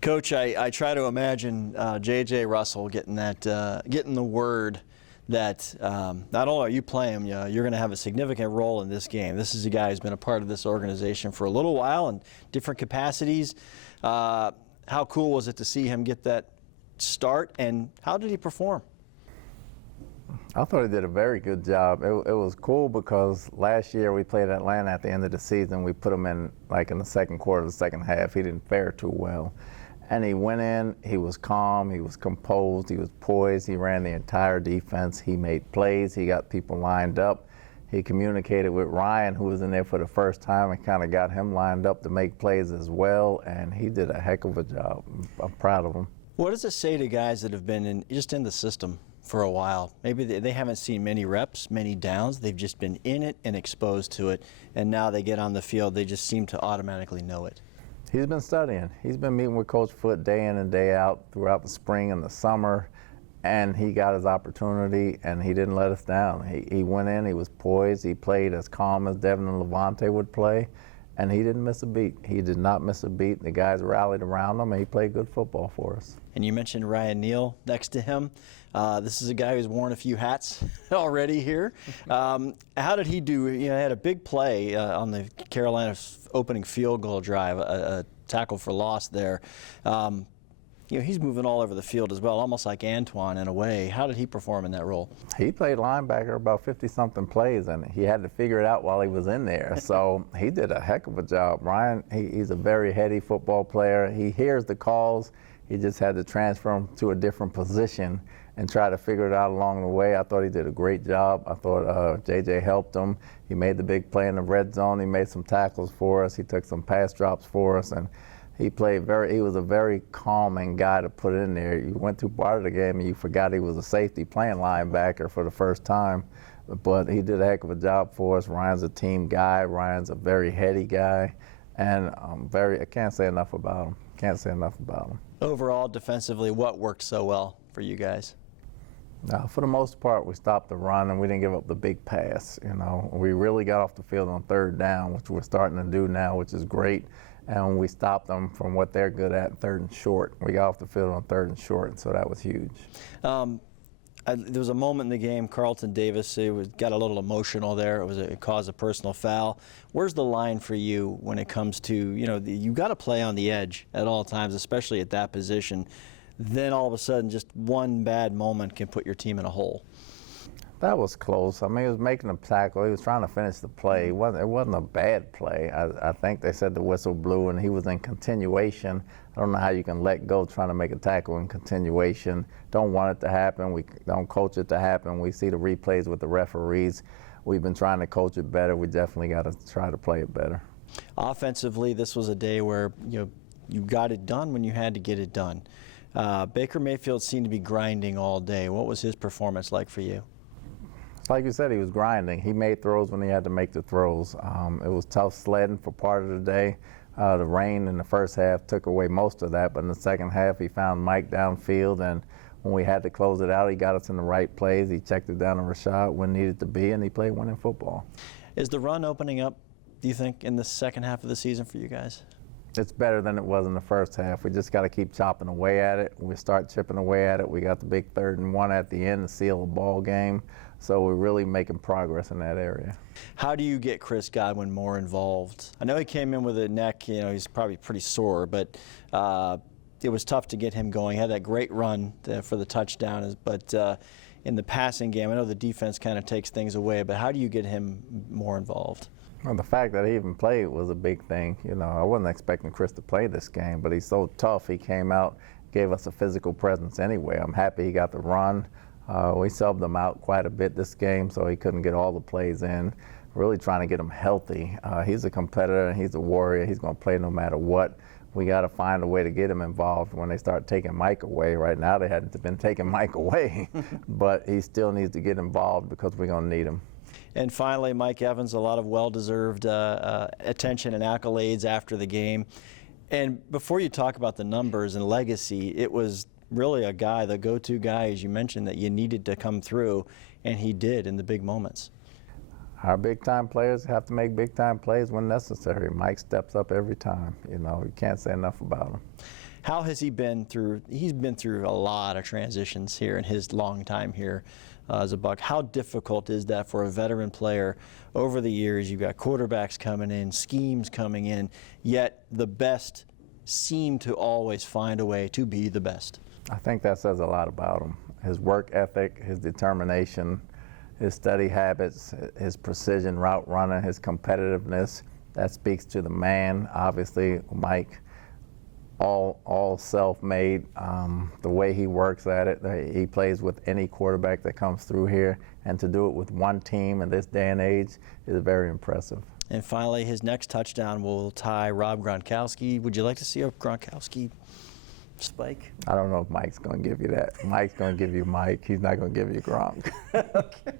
Coach, I try to imagine J.J. Russell getting the word that not only are you playing, you're going to have a significant role in this game. This is a guy who's been a part of this organization for a little while in different capacities. How cool was it to see him get that start, and how did he perform? I thought he did a very good job. It was cool because last year we played Atlanta at the end of the season. We put him in the second quarter of the second half. He didn't fare too well. And he went in, he was calm, he was composed, he was poised, he ran the entire defense, he made plays, he got people lined up. He communicated with Ryan, who was in there for the first time, and kind of got him lined up to make plays as well, and he did a heck of a job. I'm proud of him. What does it say to guys that have been just in the system for a while? Maybe they haven't seen many reps, many downs, they've just been in it and exposed to it, and now they get on the field, they just seem to automatically know it. He's been studying. He's been meeting with Coach Foote day in and day out throughout the spring and the summer, and he got his opportunity, and he didn't let us down. He went in, he was poised, he played as calm as Devin and Levante would play, and he didn't miss a beat. He did not miss a beat. The guys rallied around him, and he played good football for us. And you mentioned Ryan Neal next to him. This is a guy who's worn a few hats already here. How did he do? He had a big play on the Carolina opening field goal drive, a tackle for loss there. He's moving all over the field as well, almost like Antoine in a way. How did he perform in that role? He played linebacker about 50-something plays, and he had to figure it out while he was in there. So he did a heck of a job. Ryan, he's a very heady football player. He hears the calls. He just had to transfer him to a different position and try to figure it out along the way. I thought he did a great job. I thought J.J. helped him. He made the big play in the red zone. He made some tackles for us. He took some pass drops for us, and he was a very calming guy to put in there. You went through part of the game and you forgot he was a safety playing linebacker for the first time, but he did a heck of a job for us. Ryan's a team guy. Ryan's a very heady guy, and I can't say enough about him. Can't say enough about him. Overall, defensively, what worked so well for you guys? For the most part, we stopped the run and we didn't give up the big pass. We really got off the field on third down, which we're starting to do now, which is great. And we stopped them from what they're good at, third and short. We got off the field on third and short, and so that was huge. There was a moment in the game, Carlton Davis got a little emotional there. It caused a personal foul. Where's the line for you when it comes to, you got to play on the edge at all times, especially at that position. Then all of a sudden, just one bad moment can put your team in a hole. That was close. I mean, he was making a tackle. He was trying to finish the play. It wasn't a bad play. I think they said the whistle blew, and he was in continuation. I don't know how you can let go trying to make a tackle in continuation. Don't want it to happen. We don't coach it to happen. We see the replays with the referees. We've been trying to coach it better. We definitely got to try to play it better. Offensively, this was a day where you got it done when you had to get it done. Baker Mayfield seemed to be grinding all day. What was his performance like for you? Like you said, he was grinding. He made throws when he had to make the throws. It was tough sledding for part of the day. The rain in the first half took away most of that, but in the second half he found Mike downfield, and when we had to close it out, he got us in the right plays. He checked it down to Rashad when needed to be, and he played winning football. Is the run opening up, do you think, in the second half of the season for you guys? It's better than it was in the first half. We just got to keep chopping away at it. We start chipping away at it. We got the big 3rd and 1 at the end to seal a ball game. So we're really making progress in that area. How do you get Chris Godwin more involved? I know he came in with a neck, he's probably pretty sore, but it was tough to get him going. He had that great run for the touchdown, but in the passing game, I know the defense kind of takes things away, but how do you get him more involved? Well, the fact that he even played was a big thing. I wasn't expecting Chris to play this game, but he's so tough. He came out, gave us a physical presence anyway. I'm happy he got the run. We subbed him out quite a bit this game, so he couldn't get all the plays in. Really trying to get him healthy. He's a competitor and he's a warrior. He's going to play no matter what. We got to find a way to get him involved when they start taking Mike away. Right now they hadn't been taking Mike away, but he still needs to get involved because we're going to need him. And finally, Mike Evans, a lot of well-deserved attention and accolades after the game. And before you talk about the numbers and legacy, it was really a guy, the go-to guy, as you mentioned, that you needed to come through, and he did in the big moments. Our big-time players have to make big-time plays when necessary. Mike steps up every time. You can't say enough about him. How has he been through? He's been through a lot of transitions here in his long time here as a Buck. How difficult is that for a veteran player over the years? You've got quarterbacks coming in, schemes coming in, yet the best seem to always find a way to be the best. I think that says a lot about him. His work ethic, his determination, his study habits, his precision route running, his competitiveness. That speaks to the man. Obviously, Mike, all self-made. The way he works at it, he plays with any quarterback that comes through here, and to do it with one team in this day and age is very impressive. And finally, his next touchdown will tie Rob Gronkowski. Would you like to see a Gronkowski spike? I don't know if Mike's going to give you that. Mike's going to give you Mike. He's not going to give you Gronk. Okay.